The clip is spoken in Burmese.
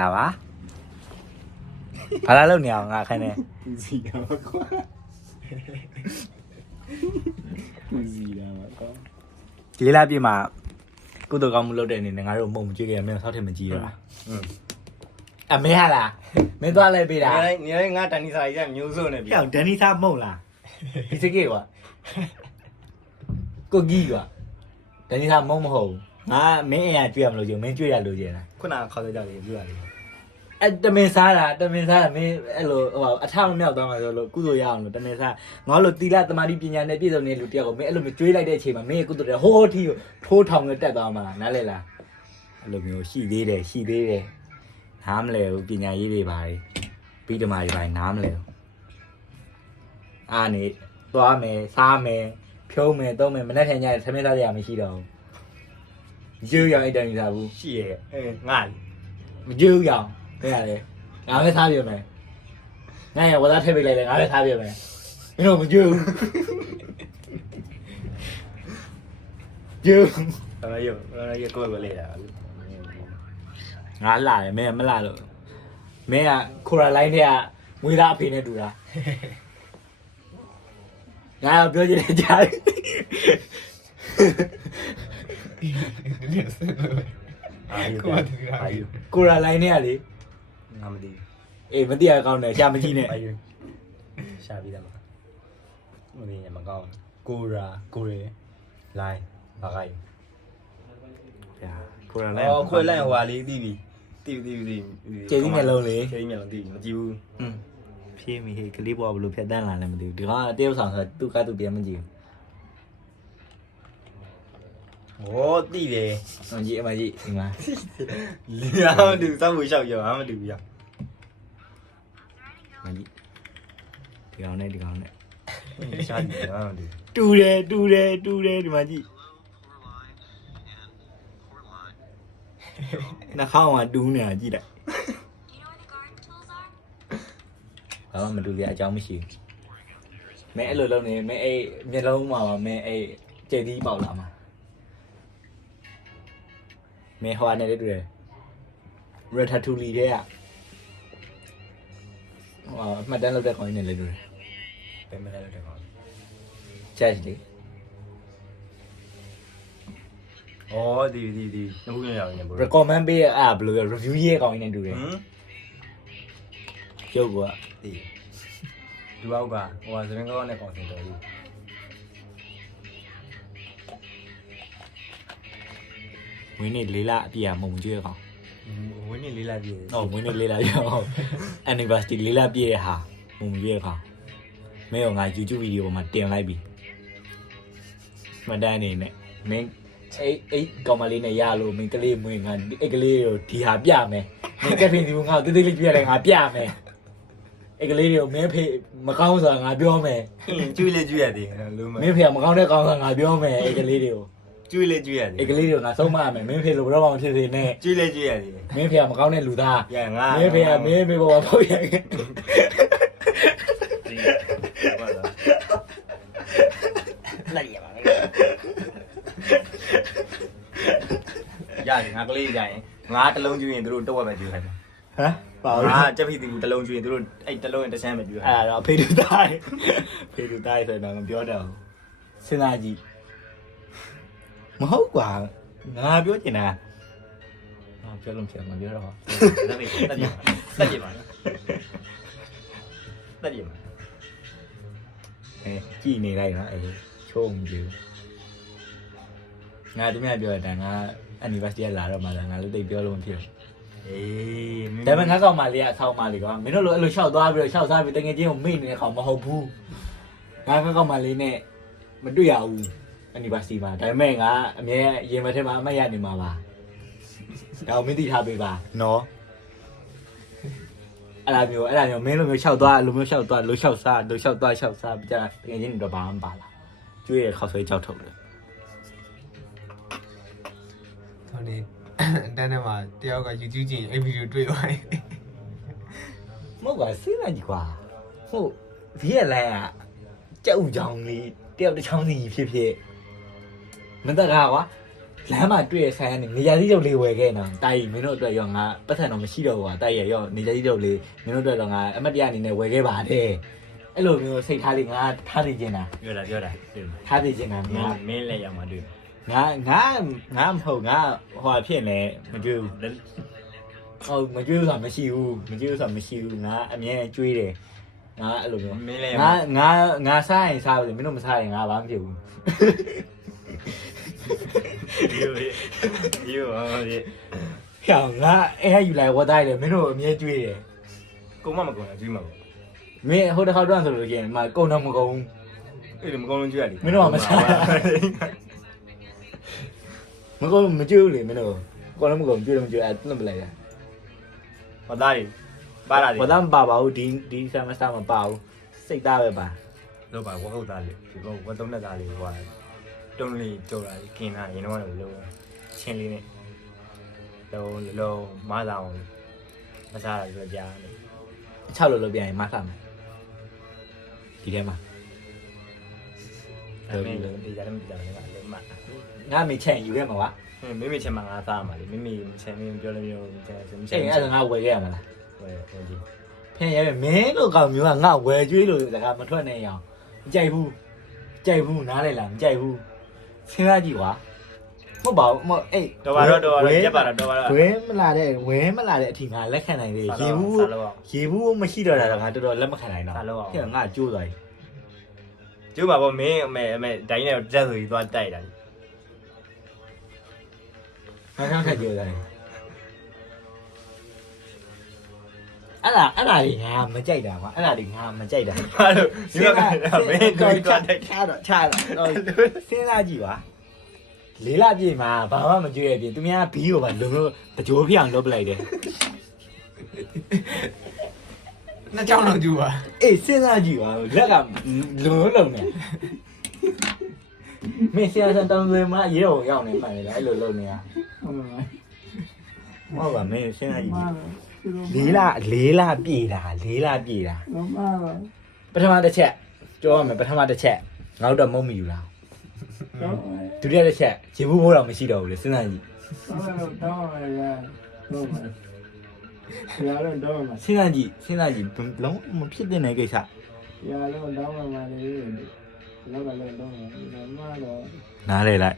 လာပါဘာလာလို့နေအောင်ငါခိုင်းနေ စီရပါကွာစီရပါကွာ ဒီလာပြမှာကုသိုလ်ကောင်းမှုလုပ်တဲ့အနေနဲ့ငါတို့မုံမကြည့်ကြရမင်းဆောက်ထင်မကြည့်တော့အမေဟာလားမင်းသွားလိုက်ပေးတာ နေတိုင်းငါတန်နီစာကြီးကမျိုးစုံနေပြီ ပြောက်ဒန်နီစာမုံလားဒီစကေကွာကိုကြီးကွာဒန်နီစာမုံမဟုတ်ငါမင်းအရာကြွရမလို့ကျမင်းကြွရလို့ကျလား ခုနကခေါ်ကြတယ်ပြရတယ် အဲ့တမင်စားတာမင်းအဲ့လိုဟိုအထောက်မြောက်သွားမှာဆိုလို့ကုသိုလ်ရအောင်လို့တမင်စားငါတို့တီလာတမာတိပညာနဲ့ပြည့်စုံနေလူတယောက်ကိုမင်းအဲ့လိုမျိုးကျွေးလိုက်တဲ့အချိန်မှာမင်းရဲ့ကုသိုလ်တွေဟိုးထီကိုထိုးထောင်နဲ့တက်သွားမှာနားလဲလားအဲ့လိုမျိုးရှိသေးတယ်နားမလဲဘူးပညာရေးတွေပါပြီးဓမ္မတွေပါနားမလဲဘူးအားနေသွားမယ်စားမယ်ဖြုံးမယ်သုံးမယ်မနေ့ထင်ကြတယ်သမင်းစားရမရှိတော့ဘူးကျွေးရအောင်အဲ့တန်ကြီးစားဘူး ရှိရဲ့ငါ မကျွေးရအောင်ခဲ့ရတယ်ငါပဲစားပြမယ်ငါရဝသားထည့်ပေးလိုက်လေငါပဲစားပြမယ်မင်းတို့မကျွေးဘူးကျွေး ရကိုယ်ပဲလေတာ ငါလာတယ်မင်းမလာလို့မင်းကခိုရာလိုင်းထဲကငွေသားအဖေနဲ့တူတာငါပြောချင်တယ်ကြားကိုရာလိုင်းထဲကလေ ငါမသိ အေးမသိရကောင်းတယ်ရှာမကြည့်နဲ့ ရှာပြီးတယ်မှာမသိရင်မကောင်းကိုရာကိုရဲလိုင်းဘာကိုင်း ခိုရာလိုင်း ခွဲလိုက်ဟွာလေးသိပြီသိကျေးဇူးမျက်လုံးလေ ကျေးဇူးမျက်လုံးသိမကြည့်ဘူး ဖြေးမိဟေးကလေးဘွားဘလို့ဖြတ်တန်းလာလည်းမသိဘူးဒီကောင်ကတယောက်ဆောင်ဆိုသူ့ကသူ့ပြန်မကြည့် ဟောသိတယ် ဘူးကြည့်အမကြည့်ဒီမှာ လီအောင်တူစောက်မှုလျှောက်ရောမတူဘူးရ မကြည့်ဒီကောင်နဲ့ ရှားတယ်မတူ တူတယ်ဒီမှာကြည့်နှာခေါင်းကတူးနေတာကြည့်လိုက်ဘာမှမတူရအကြောင်းမရှိဘူးမဲအဲ့လိုလုပ်နေမဲအဲ့မျက်လုံးမှာပါမဲအဲ့ကျဲသီးပေါက်လာမှာမဲဟိုကနေတူတယ်ရထတူလီတဲ့ကဟိုမှတ်တမ်းလုပ်တဲ့ခေါင်းနဲ့လည်းတူတယ် ပဲမလဲတဲ့ကောင် ချက်လေ ဩဒီနှခုညရောင်းနေဘ recommend ပေးရအဲ့ဘယ်လိုလဲ review ရေးကောင်နဲ့တူတယ်ကျုပ်က ဒီဒူအောက်ကဟိုစပင်းကောင်းနဲ့ကောင်စင်တော်ကြီး ဝင်းနေလေးလာအပြည့်အမုံကျွေးကောင် ဝင်းနေလေးလာပြည့် ဟုတ်ဝင်းနေလေးလာပြော anniversary လေးလာပြည့်တဲ့ဟာမုံကျွေးကောင်မင်းကငါ YouTube ဗီဒီယိုမှာတင်လိုက်ပြီမှတ်တမ်းနေနဲ့မင်းအဲ့ကောင်မလေးနဲ့ရလို့မင်းကလေးမွေးငါအဲ့ကလေးကိုဒီဟာပြမယ်မင်းကဖင်ဒီငါတိတ်တိတ်လေးပြရတယ်ငါပြမယ်အဲ့ကလေးတွေကိုမင်းဖေမကောင်းဆိုတာငါပြောမယ် ကျွေးလေကျွေးရတယ်လုံးမ မင်းဖေမကောင်းတဲ့ကောင်ကငါပြောမယ်အဲ့ကလေးတွေကို ကျွေးလေကျွေးရတယ် အဲ့ကလေးတွေကိုငါဆုံးမရမယ်မင်းဖေလိုဘယ်တော့မှမဖြစ်စေနဲ့ ကျွေးလေကျွေးရတယ် မင်းဖေမကောင်းတဲ့လူသား ရငါ မင်းဖေကမင်းဖေပေါ်မှာပေါ့ရခဲ့လာရပါမယ်ရတယ်ငါကလေးကြရင်ငါတလုံးကျွေးရင်တို့တော့ဝက်ပဲကျွေးလိုက် ဟမ်ပါဘူး ငါချက်ဖြစ်သူတလုံးကျွေးရင်တို့အဲ့တလုံးရင်တစ်ဆန်းပဲကျွေး အဲ့တော့ဖေတူတိုင်းဖေတူတိုင်းဆိုတော့မပြောတော့စဉ်းစားကြည့်မဟုတ်ကွာငါပြောချင်တာငါပြောလို့ဖြစ်မှာပြောတော့ တက်ကြည့်ပါအဲကြည်နေလိုက်နော်အဲချုံးကြည့်ငါတမန်ပြောတာငါ anniversary လာတော့မှငါလည်းတိတ်ပြောလို့မဖြစ်ဘူး အေး ဒါပေမဲ့ငါကောင်မလေးကအဆောင်မလေးကွာမင်းတို့လိုအဲ့လိုရှောက်သွားပြီးတော့ရှောက်စားပြီးတကယ်ချင်းကိုမေ့နေတဲ့ကောင်မဟုတ်ဘူးငါကောင်မလေးနဲ့မတွေ့ရဘူး anniversary မှာဒါပေမဲ့ငါအမြဲရင်မထဲမှာအမှတ်ရနေမှာပါဒါကိုမင်းသိထားပေးပါနော်အဲ့လိုမျိုးမင်းလိုမျိုးရှောက်သွားလိုမျိုးရှောက်သွားလိုရှောက်စားလိုရှောက်သွားရှောက်စားပြီးကြတကယ်ချင်းတော့ဘာမှမပါလားကျွေးရခေါက်ဆွဲကြောက်ထုတ်တယ် ဆောင်းနေတန်းထဲမှာတယောက်က YouTube ကြည့်ရင်အဲ့ဗီဒီယိုတွေ့သွားတယ် မဟုတ်ပါစိတ်လိုက်ကွာဟုတ်ဒီရက်လိုင်းကကြောက်ကြောင်လေးတယောက်တစ်ချောင်းစီဖြစ်မတက်ကားကွာ လမ်းမှာတွေ့ရဆိုင်ကနေနေရာကြီးတော့လေးဝယ်ခဲ့နော်တာကြီးမင်းတို့အတွက်ရောငါပတ်စံတော့မရှိတော့ဘူးကွာတာကြီးရောနေရာကြီးတော့လေးမင်းတို့အတွက်တော့ငါအမတ်တရားအနေနဲ့ဝယ်ခဲ့ပါတယ်အဲ့လိုမျိုးစိတ်ထားလေးငါထားနေခြင်းတာ ပြောတာတွေ့မှာ ထားနေခြင်းတာငါ မင်းလည်းရမှာတွေ့ ငါမဟုတ်ငါဟိုဖြစ်နေမကြွေးဘူးဟုတ်မကြွေးဘူးဆိုတာမရှိဘူးငါအမြဲကျွေးတယ်ငါအဲ့လိုမျိုး မင်းလည်းရ ငါစားရင်စားတယ်မင်းတို့မစားရင်ငါဘာမှမဖြစ်ဘူး ယူဟုတ်ဒီ ဟောငါအဲ့ဟယူလိုက်ဝတ်တိုင်းတယ်မင်းတို့အမြဲကျွေးတယ် ကုန်းမကုန်းလားကျွေးမှာပေါ့ မင်းဟိုတစ်ခါတော့ဆိုလို့ရှိရင်မကုံတော့မကုံ အဲ့လိုမကုန်းလုံးကျွေးရလေ မင်းတို့ကမစားမကုံမကျွေးဘူးလေမင်းတို့ကုံတော့မကုံကျွေးတော့မကျွေးအဲ့လွတ်မလိုက်တာ ဟောသားကြီးပါလာတယ် ဘာသာမပါပါဘူးဒီဆမ်မစတာမပါဘူးစိတ်သားပဲပါ လို့ပါဝတ်ဟုတ်သားလေဒီကောဝတ်သုံးတဲ့သားလေးဟိုတုံးလေးကြော်လာกินတာရင်တော့လည်းလုံးချင်းလေးနဲ့လုံးမသားအောင်မစားရဆိုကြားနေ 6လို့ပြန်ရင်မဆမယ်ဒီထဲမှာ အဲ့မင်းဒီကြတယ်မကြတယ်ကလည်းမ ငါမေချင်ယူခဲ့မှာကွာ မိမိချင်းမှာငါသားမှာလေမိမိချင်းမင်းပြောလို့မျိုးချင်း အဲ့အဲ့ဒါငါဝယ်ခဲ့ရမှာလား ဝယ်ကြည့် ဖင်ရဲမင်းတို့ကောင်မျိုးကငါဝယ်ကျွေးလို့စကားမထွက်နဲ့ရအောင်မကြိုက်ဘူးနားလေလားမကြိုက်ဘူးစဉ်းစားကြည့်ကွာမဟုတ်ပါဘူးမဟုတ်အေး တော့ပါတော့ရက်ပါတော့ပါတော့ ဝဲမလာတဲ့အထိငါလက်ခံနိုင်တယ်ရေဘူးမရှိတော့တာငါတော်တော်လက်မခံနိုင်တော့ငါကျိုးသွားပြီ ကျိုးပါဗောမင်းအမေဒိုင်းနဲ့ဇက်ဆိုပြီးသွားတိုက်တာ ငါကြောင့်ထက်ကျိုးသွားတယ်အဲ့ဒါကြီးငါမကြိုက်တာကွာအဲ့ဒါကြီးငါမကြိုက်တာ ဟာလို့ဒီကမင်းကိုသွားတိုက် ချတော့စဉ်းစားကြည့်ပါလေးလာပြေမှာဘာမှမကြွရပြင်သူများဘီးကိုပါလုံလို့တကြိုးပြအောင်လုပ်ပလိုက်တယ် နှစ်ချောင်းတော့ကျူပါ အေးစဉ်းစားကြည့်ပါလက်ကလုံနေမင်းဆရာစံတောင်းသွင်းမှာရေအောင်ရောက်နေမှလည်းအဲ့လိုလုပ်နေရဟုတ်ပါမင်းစဉ်းစားကြည့်လေးလာပြေတာပထမတစ်ချက်ပြောရမယ်ပထမတစ်ချက်ငါတို့တော့မုံမီယူလားဒုတိယတစ်ချက်ရေဘူးဘိုးတော့မရှိတော့ဘူးလေစဉ်းစားကြည့်စဉ်းစားကြည့်လုံးမဖြစ်တဲ့ကိစ္စ နားလေလိုက်